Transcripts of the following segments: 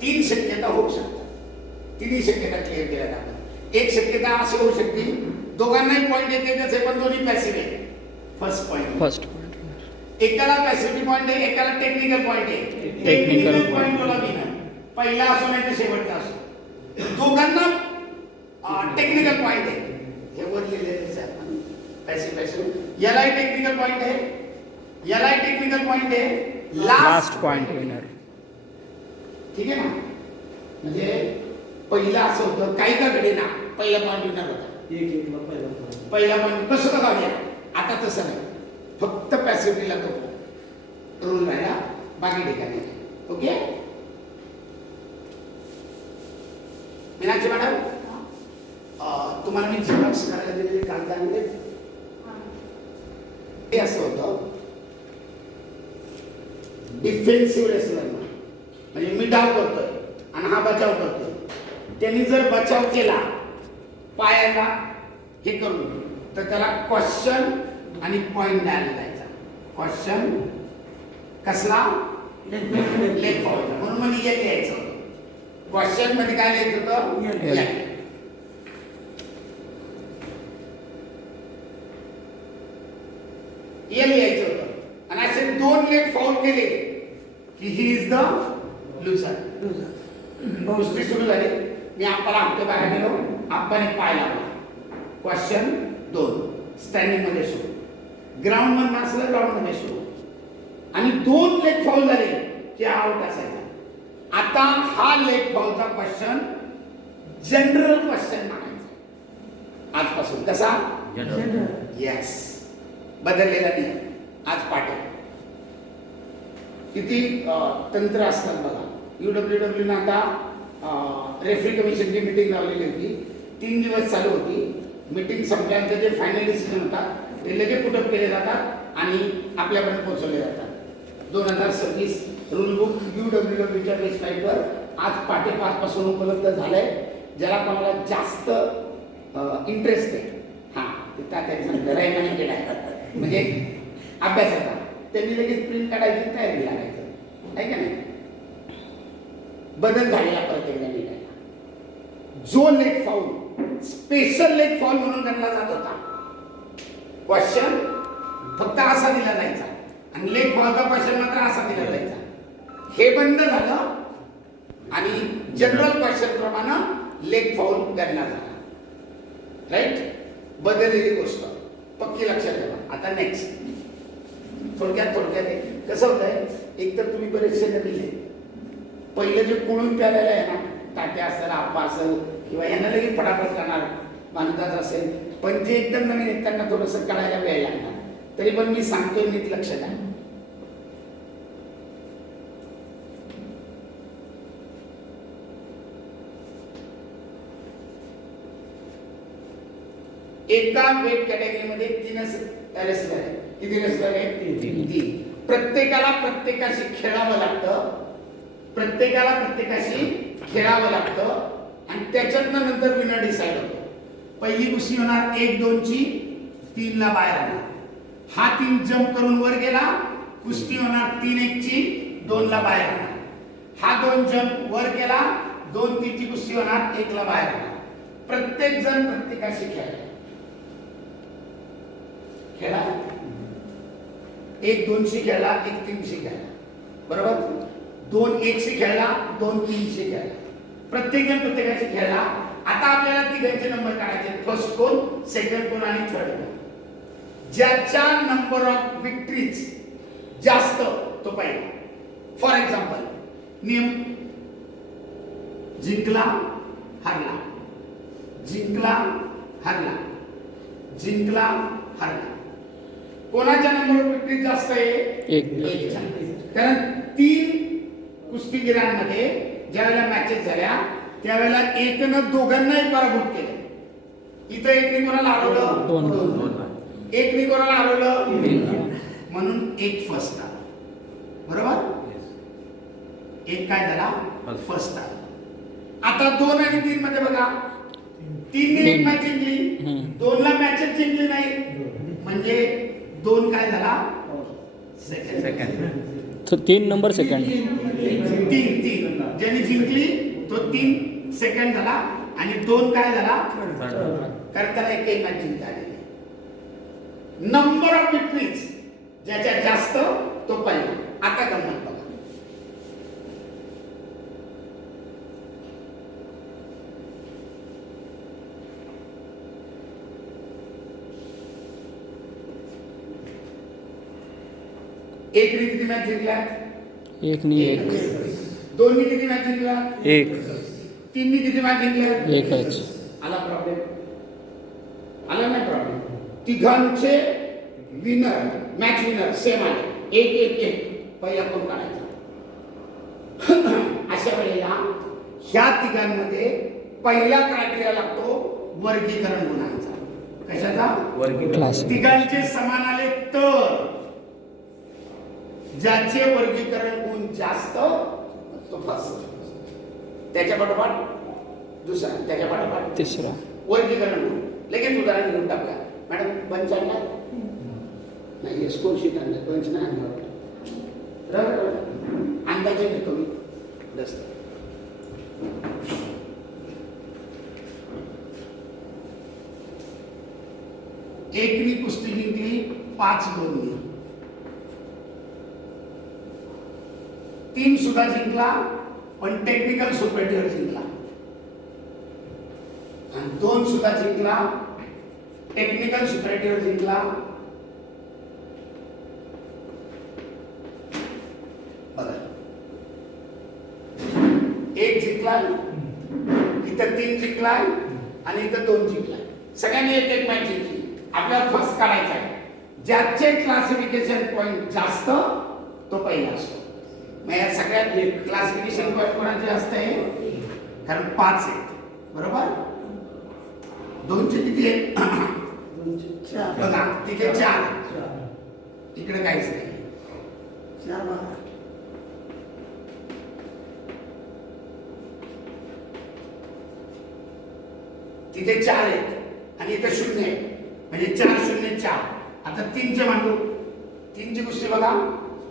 तीन शक्यता होऊ शकतात. तिन्ही शक्यता क्लिअर केल्या जातात. एक शक्यता अशी होऊ शकते दोघांनाही पॉईंट येते पण दोन्ही पॅसिव्ह आहे. फर्स्ट पॉईंट एकाला पॅसिव्हिटी पॉईंट आहे, एकाला टेक्निकल पॉईंट आहे. टेक्निकल पॉईंट बोला विनर, पहिला असो नाही तर शेवटचा असो, दोघांना टेक्निकल पॉईंट आहे. हे वर लिहिलेलेच आहे पॅसिव्ह. यालाही टेक्निकल पॉईंट आहे, यालाही टेक्निकल पॉईंट आहे. Last point winner. ठीक आहे ना. म्हणजे पहिला असं होतं काही का घडे ना पहिला पॉईंट विनर होता. पहिला पॉईंट कसं का घ्या. आता तसं नाही, फक्त पॅसिव्हिटीला तो रूल राहिला, बाकी ठिकाणी. ओके मीनाक्षी मॅडम, तुम्हाला मी झेरॉक्स करायला दिलेले कागद आणले. हे असं होतं डिफेन्सिव्ह रेसलर, म्हणजे मी डाव करतोय आणि हा बचाव करतोय. त्यांनी जर बचाव केला पायाला हे करून तर त्याला क्वेश्चन आणि पॉइंट द्यायला जायचा. क्वेश्चन कसला लेग फॉल, म्हणून मग ये लिहायचं होतं. क्वेश्चन मध्ये काय लिहायचं होतं, ये लिहायचं होतं. आणि असे दोन लेग फाउल केले की ही इज द लुझर. कुस्ती सुरू झाली, मी आप्पाला हप्ते बाहेर गेलो, आप्पाने पाय लावला. क्वेश्चन 2 स्टँडिंग मध्ये सुरू, ग्राउंड मध्ये नसलं ग्राउंड मध्ये सुरू, आणि 2 लेग फाउल झाले की आउट असायचा. आता हा लेग फाउलचा क्वेश्चन जनरल क्वेश्चन मानायचा आजपासून. कसा जनरल? येस, बदललेला नाही आज पाठ. किती तंत्र असतात बघा. UWW ना आता रेफरी कमिशनची मीटिंग लावलेली होती, 3 दिवस चालू होती. मीटिंग संपल्यानंतर जे फायनल डिसिजन होतात ते लगेच पुटअप केले जातात आणि आपल्यापर्यंत पोहोचवले जातात. 2026 रूल बुक UWWच्या वेबसाईटवर आज पहाटे 5 पासून उपलब्ध झालंय. ज्याला कोणाला जास्त इंटरेस्ट आहे, हां म्हणजे अभ्यासाचा, त्यांनी लगेच प्रिंट काढायची तयारी लागायचं आहे का नाही. बदल झालेला प्रत्येक निघाला. जो leg foul special leg foul म्हणून गणला जात होता, क्वेश्चन फक्त असा दिला जायचा आणि लेग फाऊलचा क्वेश्चन मात्र असा दिला जायचा. हे बंद झालं आणि जनरल क्वेश्चन प्रमाणे लेग फाऊल गणला झाला. राईट, बदललेली गोष्ट पक्की लक्षात ठेवा. आता नेक्स्ट थोडक्यात कसं होतंय, एकतर तुम्ही बरेचसे नवीन, पहिलं जे कुळून प्यालेलं आहे ना, तात्या असेल, आप्पा असेल किंवा यांना लगेच फटाफट करणार मानतात असेल, पण जे एकदम नवीन आहेत त्यांना थोडंसं कळायला वेळ लागणार. तरी पण मी सांगतोय, नीट लक्ष द्या. एका वेट कॅटेगरीमध्ये 3 रेसलर आहेत. किती रेसलर आहेत? 3. प्रत्येकाला प्रत्येकाशी खेळावं लागतं आणि त्याच्यातनं नंतर विनर डिसाइड होतो. पहिली कुस्ती होणार 1-2 ची, 3 ला बाहेर आला. हा 3 जंप करून वर गेला, कुस्ती होणार 3-1 ची, 2 ला बाहेर आला. हा 2 जंप वर गेला, 2-3 ची कुस्ती होणार, 1 ला बाहेर आला. प्रत्येक जण प्रत्येकाशी खेळला. 1-2 शी खेळला, 1-3 शी खेळला, बरोबर. 2-1 शी खेळला, 2-3 शी खेळला. प्रत्येक जण प्रत्येकाशी खेळला. आता आपल्याला तिघांचे नंबर काढायचे, फर्स्ट कोण, सेकंड कोण आणि थर्ड कोण. ज्याच्या नंबर ऑफ विक्ट्रीज जास्त तो पहिला. फॉर एक्झाम्पल, नियम जिंकला हरला, जिंकला हरला, जिंकला हरला. कोणाच्या नंबर ऑफ विक्ट्री जास्त आहे? 1. कारण 3 कुस्तीगिरांमध्ये ज्यावेळेला मॅचेस झाल्या त्यावेळेला 1नं दोघांनाही पराभूत केलं. इथं 1ने कोणाला हरवलं? 2. 1ने कोणाला हरवलं? 3. म्हणून 1 फर्स्ट आला, बरोबर. 1 काय झाला? फर्स्ट आला. आता 2 आणि 3 मध्ये बघा, 3ने 1 मॅच जिंकली, 2ला मॅचेस जिंकली नाही, म्हणजे 2 काय झाला? सेकंड. 3 number second. 3 ज्यांनी जिंकली तो 3 सेकंड झाला आणि 2 काय झाला कारण त्याला एक मॅच जिंकता आलेली. नंबर ऑफ विक्टरीज ज्याच्यात जास्त तो पहिला. आता गंमत बघा. एक ने किती मॅच जिंकल्या? एक नी एक. दोन ने किती मॅच जिंकल्या? एक. तीन ने किती मॅच जिंकल्या? एकच. आला प्रॉब्लेम? आला नाही प्रॉब्लेम? तिघांचे विनर मॅच विनर सेम आले. एक एक एक पहिला कोण काढायचा? अशा वेळेला ह्या तिघांमध्ये पहिला क्रायटेरिया लागतो वर्गीकरण गुणांचा. कशाचा? वर्गीकरण. तिघांचे समान आले तर ज्याचे वर्गीकरण गुण जास्त तो फर्स्ट. त्याच्या पाठोपाठ दुसरा, त्याच्या पाठोपाठ तिसरा. वर्गीकरण गुण. लगेच उदाहरण घेऊन टाकूया. मॅडम बंच आणला नाही, स्कोर शीट आणलं, बंच नाही आणलं. बरोबर अंदाजे घेतो मी जास्त. एकनी कुस्ती जिंकली 5-2. 3 सुद्धा जिंकला पण टेक्निकल सुपरिटेयर जिंकला. आणि 2 सुद्धा जिंकला, टेक्निकल सुपरिटेयर जिंकला. बघा 1 जिंकला, इथं 3 जिंकलाय आणि इथं 2 जिंकलाय. सगळ्यांनी एक एक मॅच जिंकली. आपल्याला फर्स्ट काढायचा आहे. ज्याचे क्लासिफिकेशन पॉइंट जास्त तो पहिला असतो. मग या सगळ्यात क्लासिफिकेशन पॉइंट कोणाचे असते? कारण 5 आहेत बरोबर. 2चे किती आहेत? बघा तिथे 4. इकडे काहीच नाही. 4 तिथे 4 आहेत आणि इथे 0 आहे म्हणजे 4 0 4. आता 3चे मांडू. 3ची गोष्टी बघा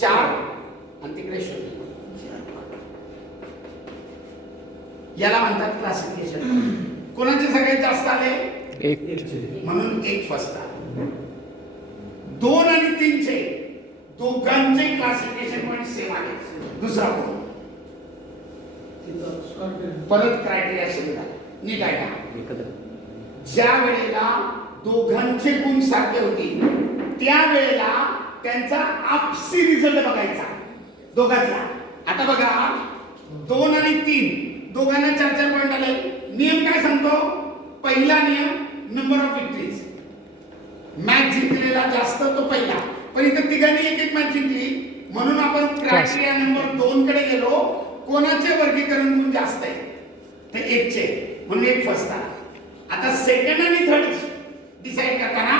4 आणि तिकडे 0. याला म्हणतात क्लासिफिकेशन. कोणाचे सगळ्यात जास्त आले? एक. म्हणून 1 फर्स्ट आला. 2 आणि 3चे दोघांचे क्लासिफिकेशन पॉइंट सेम आले. दुसरा कोण? परत क्रायटेरिया सुरू झाला. नीट आहे. ज्या वेळेला दोघांचे गुण सारखे होतील त्यावेळेला त्यांचा आपसी रिझल्ट बघायचा दोघांचा. आता बघा 2 आणि 3 दोघांना 4-4 पॉइंट आले. नियम काय सांगतो? पहिला नियम नंबर ऑफ विक्टरीज. मॅच जिंकलेला जास्त तो पहिला. पण इथे तिघांनी एक एक मॅच जिंकली म्हणून आपण क्रायटेरिया नंबर 2 कडे गेलो. कोणाचे वर्गीकरण गुण जास्त आहे? ते 1 चे म्हणून 1 फर्स्ट आला. आता सेकंड आणि थर्ड डिसाइड करताना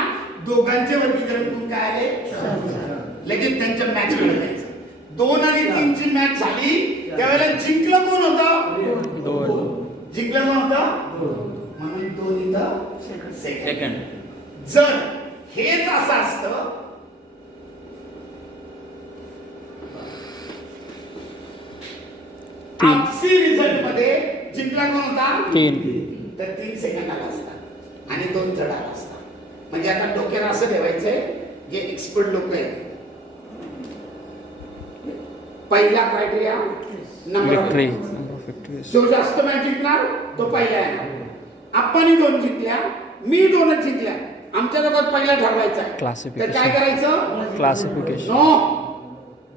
दोघांचे वर्गीकरण गुण काय आले? लगेच त्यांच्या मॅच कडे जायचं. 2 आणि 3 ची मॅच झाली त्यावेळेला जिंकलं कोण होतं? 2. जिंकलं कोण होतं? म्हणून 2 इथं सेकंड. जर हेच असं असतं आपसी रिझल्ट मध्ये जिंकला कोण होता? 3. तर 3 सेकंद आला असता आणि 2 थर्ड आला असता. म्हणजे आता डोक्याला असं ठेवायचंय जे एक्सपर्ट लोक आहेत. पहिला क्रायटेरिया नंबर ऑफ विक्टरीज. जो जास्त मॅच जिंकणार तो पहिला येणार. आपण 2 जिंकल्या, मी 2च जिंकल्या. आमच्या लोकात पहिला ठरवायचा आहे. तर काय करायचं? क्लासिफिकेशन. नो,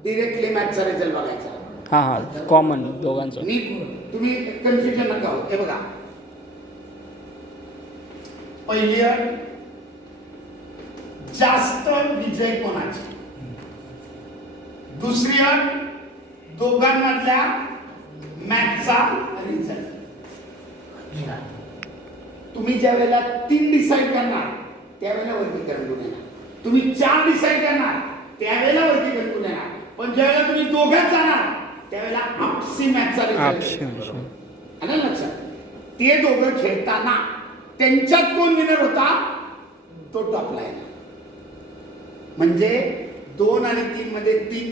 डिरेक्टली मॅचचा रिझल्ट बघायचा. हा कॉमन दोघांचं. तुम्ही कन्फ्युजन नका हो. हे बघा पहिली अट जास्त विजय कोणाचे. दुसरी अट दोघांमधल्या मॅचचा रिझल्ट. तुम्ही ज्या वेळेला 3 डिसाइड करणार त्यावेळेला वर्गीकरण गुण येणार. तुम्ही 4 डिसाइड करणार त्यावेळेला वर्गीकरण गुण येणार. पण ज्यावेळेला तुम्ही दोघांच जाणार त्यावेळेला आपसी मॅचचा रिझल्ट. आलं लक्षात? ते दोघं खेळताना त्यांच्यात कोण विनर होता तो टॉपला येणार. म्हणजे 2 आणि 3 मध्ये 3